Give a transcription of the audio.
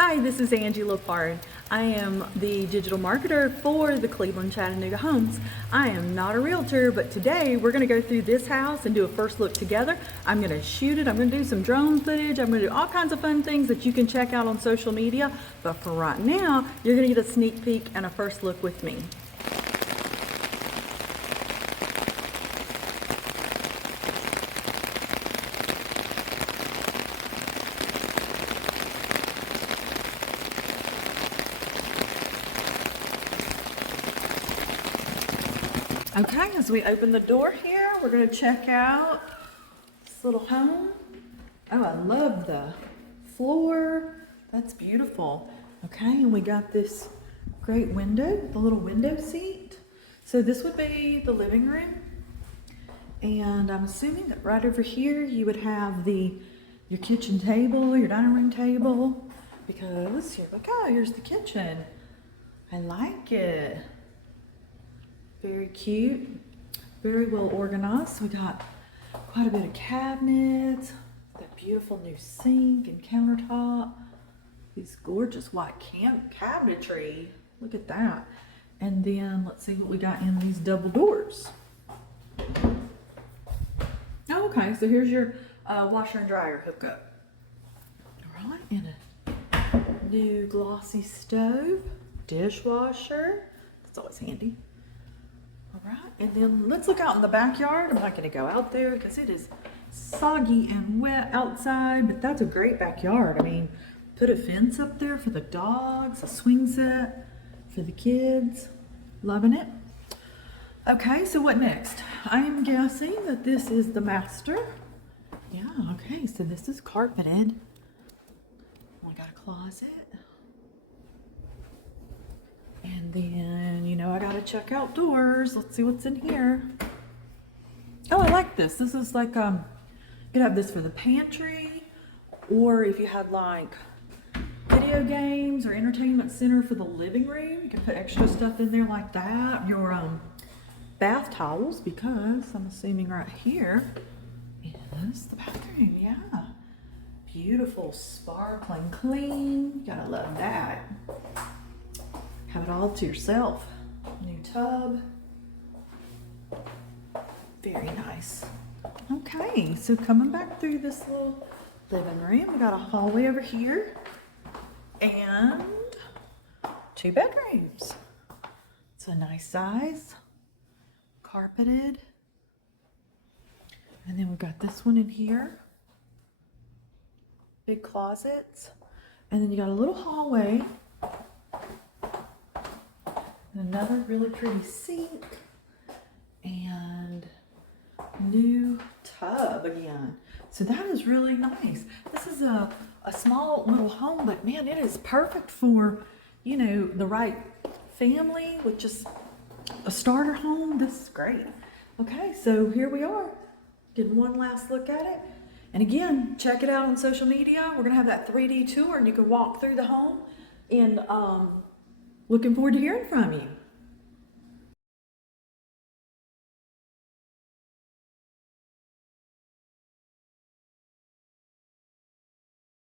Hi, this is Angie Lopard. I am the digital marketer for the Cleveland Chattanooga homes. I am not a realtor, but today we're going to go through this house and do a first look together. I'm going to shoot it. I'm going to do some drone footage. I'm going to do all kinds of fun things that you can check out on social media. But for right now, you're going to get a sneak peek and a first look with me. Okay, as we open the door here, we're going to check out this little home. Oh, I love the floor. That's beautiful. Okay, and we got this great window, the little window seat. So this would be the living room. And I'm assuming that right over here you would have your kitchen table, your dining room table, because here we go, here's the kitchen. I like it. Very cute, very well organized. We got quite a bit of cabinets, that beautiful new sink and countertop, these gorgeous white cabinetry. Look at that. And then let's see what we got in these double doors. Oh, okay, so here's your washer and dryer hookup. All right, and a new glossy stove, dishwasher. That's always handy. All right, and then let's look out in the backyard. I'm not going to go out there because it is soggy and wet outside, but that's a great backyard. I mean, put a fence up there for the dogs, a swing set for the kids. Loving it. Okay, so what next? I am guessing that this is the master. Yeah, okay, so this is carpeted. We got a closet. And then, I gotta check out doors. Let's see what's in here. Oh, I like this. This is like, you could have this for the pantry, or if you had like video games or entertainment center for the living room, you can put extra stuff in there like that. Your bath towels, because I'm assuming right here is the bathroom. Yeah. Beautiful, sparkling clean. You gotta love that. Have it all to yourself. New tub. Very nice. Okay, so coming back through this little living room, we got a hallway over here and 2 bedrooms. It's a nice size, carpeted. And then we've got this one in here. Big closets. And then you got a little hallway. Another really pretty sink and new tub again. So that is really nice. This is a small little home, but man, it is perfect for, the right family with just a starter home. This is great. Okay, so here we are. Getting one last look at it. And again, check it out on social media. We're gonna have that 3D tour and you can walk through the home, and looking forward to hearing from you.